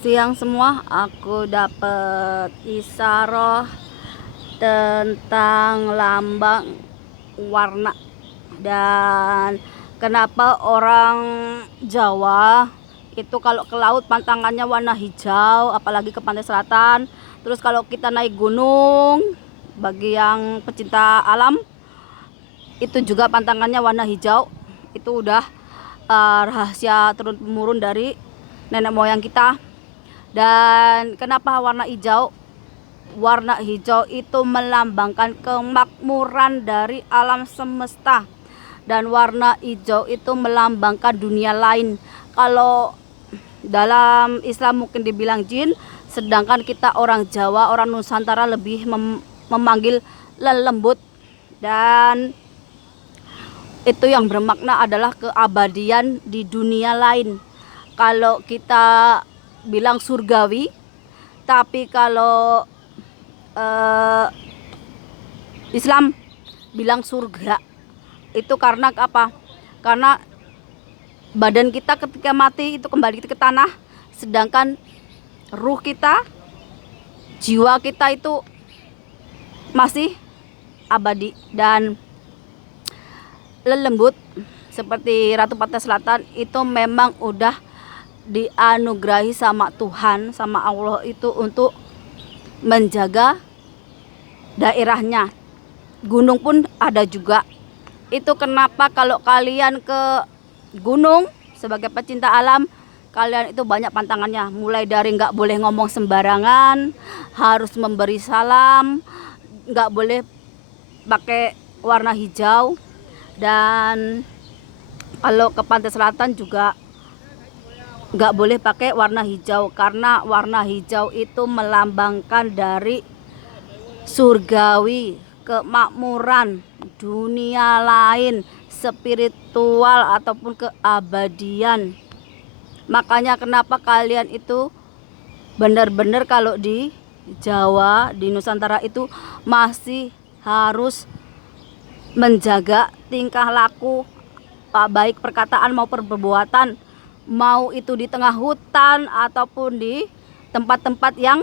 Siang semua, aku dapat isaroh tentang lambang warna dan kenapa orang Jawa itu kalau ke laut pantangannya warna hijau, apalagi ke pantai selatan. Terus kalau kita naik gunung, bagi yang pecinta alam, itu juga pantangannya warna hijau. Itu udah rahasia turun temurun dari nenek moyang kita. Dan kenapa warna hijau? Warna hijau itu melambangkan kemakmuran dari alam semesta. Dan warna hijau itu melambangkan dunia lain. Kalau dalam Islam mungkin dibilang jin, sedangkan kita orang Jawa, orang Nusantara lebih memanggil lelembut. Dan itu yang bermakna adalah keabadian di dunia lain. Kalau kita bilang surgawi, tapi kalau Islam bilang surga. Itu karena apa? Karena badan kita ketika mati itu kembali ke tanah, sedangkan ruh kita, jiwa kita itu masih abadi. Dan lelembut seperti Ratu Pantai Selatan itu memang udah dianugerahi sama Tuhan, sama Allah itu untuk menjaga daerahnya. Gunung pun ada juga. Itu kenapa kalau kalian ke gunung sebagai pecinta alam, kalian itu banyak pantangannya. Mulai dari nggak boleh ngomong sembarangan, harus memberi salam, nggak boleh pakai warna hijau. Dan kalau ke pantai selatan juga nggak boleh pakai warna hijau, karena warna hijau itu melambangkan dari surgawi, kemakmuran, dunia lain, spiritual ataupun keabadian. Makanya kenapa kalian itu benar-benar kalau di Jawa, di Nusantara itu masih harus menjaga tingkah laku, baik perkataan maupun perbuatan, mau itu di tengah hutan ataupun di tempat-tempat yang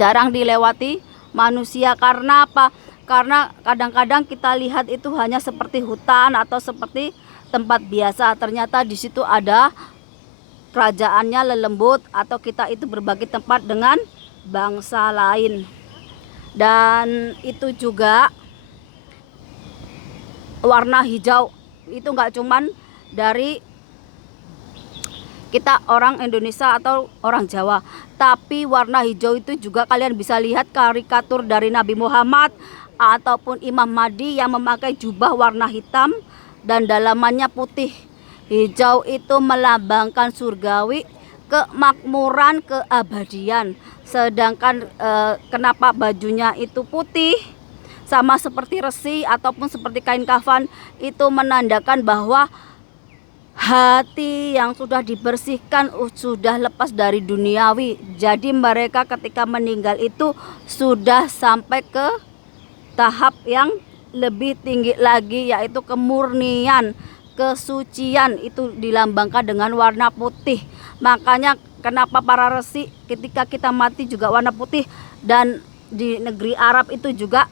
jarang dilewati manusia. Karena apa? Karena kadang-kadang kita lihat itu hanya seperti hutan atau seperti tempat biasa, ternyata di situ ada kerajaannya lelembut, atau kita itu berbagi tempat dengan bangsa lain. Dan itu juga warna hijau itu nggak cuman dari kita orang Indonesia atau orang Jawa, tapi warna hijau itu juga kalian bisa lihat karikatur dari Nabi Muhammad ataupun Imam Mahdi yang memakai jubah warna hitam dan dalamannya putih. Hijau itu melambangkan surgawi, kemakmuran, keabadian. Sedangkan kenapa bajunya itu putih sama seperti resi ataupun seperti kain kafan, itu menandakan bahwa hati yang sudah dibersihkan, sudah lepas dari duniawi. Jadi mereka ketika meninggal itu sudah sampai ke tahap yang lebih tinggi lagi, yaitu kemurnian, kesucian. Itu dilambangkan dengan warna putih. Makanya kenapa para resi ketika kita mati juga warna putih. Dan di negeri Arab itu juga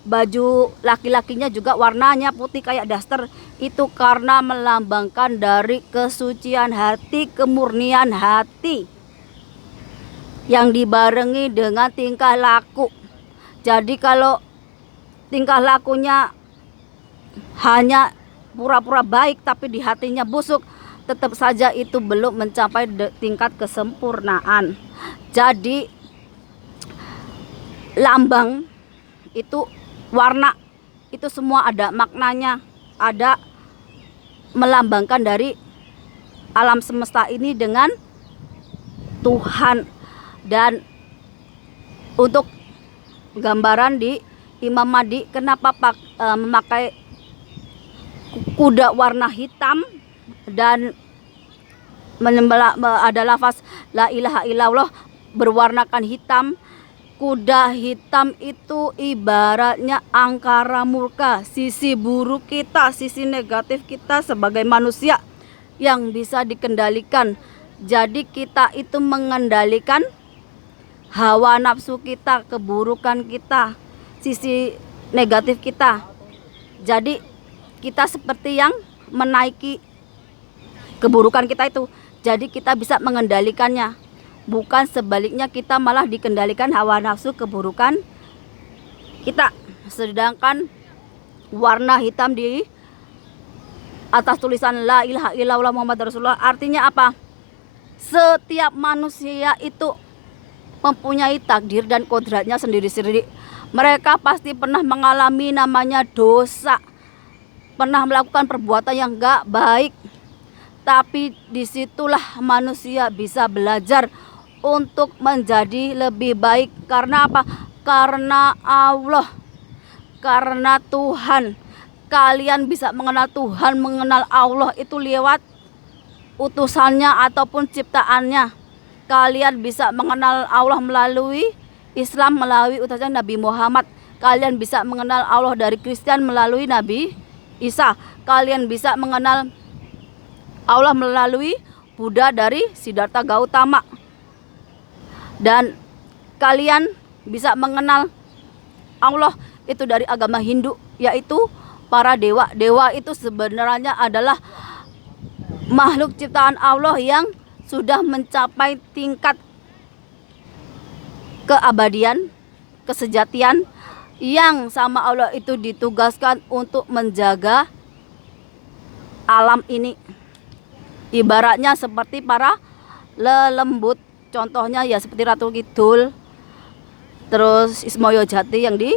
baju laki-lakinya juga warnanya putih kayak daster. Itu karena melambangkan dari kesucian hati, kemurnian hati yang dibarengi dengan tingkah laku. Jadi kalau tingkah lakunya hanya pura-pura baik tapi di hatinya busuk, tetap saja itu belum mencapai tingkat kesempurnaan. Jadi lambang itu, warna itu semua ada maknanya, ada melambangkan dari alam semesta ini dengan Tuhan. Dan untuk gambaran di Imam Mahdi, kenapa memakai kuda warna hitam dan ada lafaz la ilaha illallah berwarnakan hitam. Kuda hitam itu ibaratnya angkara murka, sisi buruk kita, sisi negatif kita sebagai manusia yang bisa dikendalikan Jadi kita itu mengendalikan hawa nafsu kita, keburukan kita, sisi negatif kita. Jadi kita seperti yang menaiki keburukan kita itu. Jadi kita bisa mengendalikannya. Bukan sebaliknya kita malah dikendalikan hawa nafsu keburukan kita. Sedangkan warna hitam di atas tulisan la ilaha illallah Muhammad Rasulullah artinya apa? Setiap manusia itu mempunyai takdir dan kodratnya sendiri-sendiri. Mereka pasti pernah mengalami namanya dosa, pernah melakukan perbuatan yang gak baik. Tapi disitulah manusia bisa belajar untuk menjadi lebih baik. Karena apa? Karena Allah, karena Tuhan. Kalian bisa mengenal Tuhan, mengenal Allah itu lewat utusannya ataupun ciptaannya. Kalian bisa mengenal Allah melalui Islam, melalui utusan Nabi Muhammad. Kalian bisa mengenal Allah dari Kristen melalui Nabi Isa. Kalian bisa mengenal Allah melalui Buddha dari Siddhartha Gautama. Dan kalian bisa mengenal Allah itu dari agama Hindu, yaitu para dewa. Dewa itu sebenarnya adalah makhluk ciptaan Allah yang sudah mencapai tingkat keabadian, kesejatian, yang sama Allah itu ditugaskan untuk menjaga alam ini. Ibaratnya seperti para lelembut, contohnya ya seperti Ratu Kidul, terus Ismoyo Jati yang di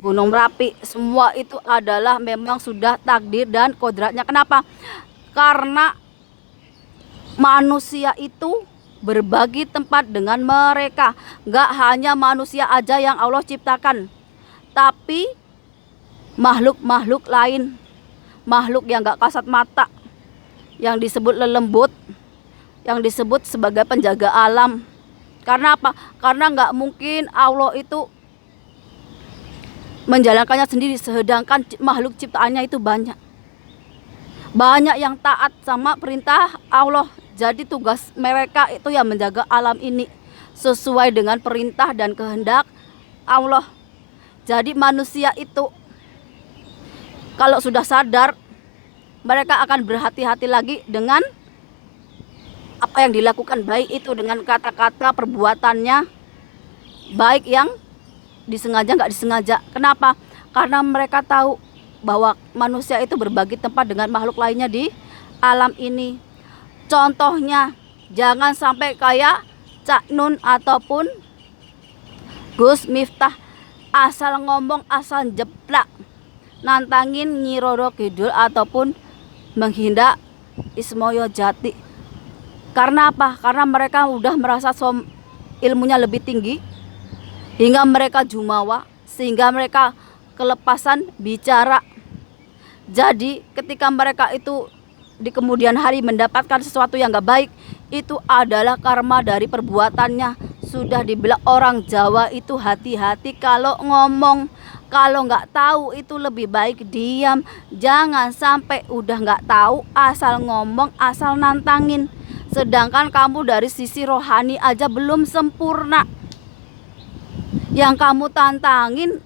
Gunung Merapi. Semua itu adalah memang sudah takdir dan kodratnya. Kenapa? Karena manusia itu berbagi tempat dengan mereka. Gak hanya manusia aja yang Allah ciptakan, tapi makhluk-makhluk lain, makhluk yang gak kasat mata, yang disebut lelembut, yang disebut sebagai penjaga alam. Karena apa? Karena gak mungkin Allah itu menjalankannya sendiri, sedangkan makhluk ciptaannya itu banyak. Banyak yang taat sama perintah Allah. Jadi tugas mereka itu yang menjaga alam ini sesuai dengan perintah dan kehendak Allah. Jadi manusia itu kalau sudah sadar, mereka akan berhati-hati lagi dengan apa yang dilakukan, baik itu dengan kata-kata, perbuatannya, baik yang disengaja nggak disengaja. Kenapa? Karena mereka tahu bahwa manusia itu berbagi tempat dengan makhluk lainnya di alam ini. Contohnya, jangan sampai kayak Cak Nun ataupun Gus Miftah asal ngomong, asal jeplak, nantangin Nyi Roro Kidul ataupun menghina Ismoyo Jati. Karena apa? Karena mereka udah merasa ilmunya lebih tinggi, hingga mereka jumawa, sehingga mereka kelepasan bicara. Jadi ketika mereka itu di kemudian hari mendapatkan sesuatu yang gak baik, itu adalah karma dari perbuatannya. Sudah dibilang orang Jawa itu hati-hati kalau ngomong. Kalau nggak tahu itu lebih baik diam. Jangan sampai udah nggak tahu asal ngomong, asal nantangin. Sedangkan kamu dari sisi rohani aja belum sempurna. Yang kamu tantangin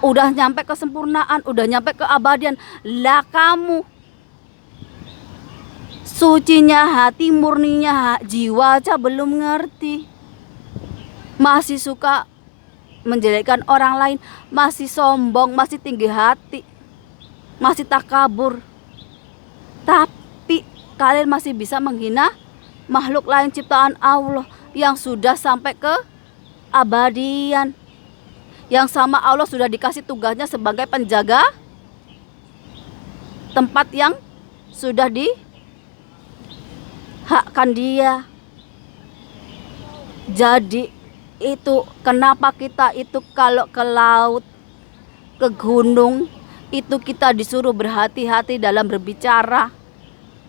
udah nyampe kesempurnaan, udah nyampe keabadian. Lah kamu sucinya hati, murninya jiwa aja belum ngerti. Masih suka menjelekkan orang lain, masih sombong, masih tinggi hati, masih takabur. Tapi kalian masih bisa menghina makhluk lain ciptaan Allah yang sudah sampai ke abadian, yang sama Allah sudah dikasih tugasnya sebagai penjaga tempat yang sudah dihakkan dia. Jadi itu kenapa kita itu kalau ke laut, ke gunung, itu kita disuruh berhati-hati dalam berbicara,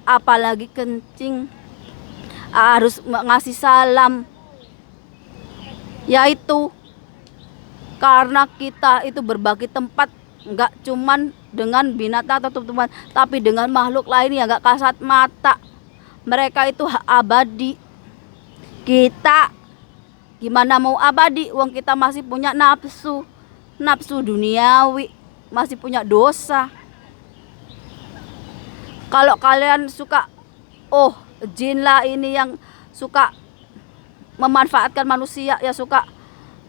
apalagi kencing, harus ngasih salam. Yaitu karena kita itu berbagi tempat, enggak cuman dengan binatang atau tumbuhan, tapi dengan makhluk lain yang enggak kasat mata. mereka itu abadi. Kita gimana mau abadi? Wong kita masih punya nafsu, nafsu duniawi, masih punya dosa. Kalau kalian suka, oh jin lah ini yang suka memanfaatkan manusia, ya suka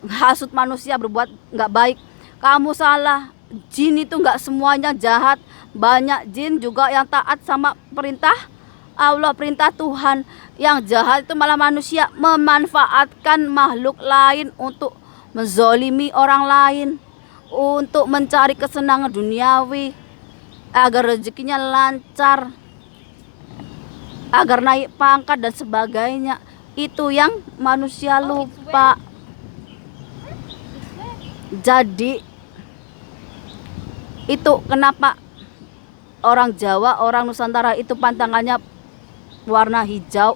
hasut manusia berbuat nggak baik, kamu salah. Jin itu nggak semuanya jahat, banyak jin juga yang taat sama perintah Allah, perintah Tuhan. Yang jahat itu malah manusia, memanfaatkan makhluk lain untuk menzolimi orang lain, untuk mencari kesenangan duniawi, agar rezekinya lancar, agar naik pangkat dan sebagainya. Itu yang manusia lupa. Jadi itu kenapa orang Jawa, orang Nusantara itu pantangannya warna hijau.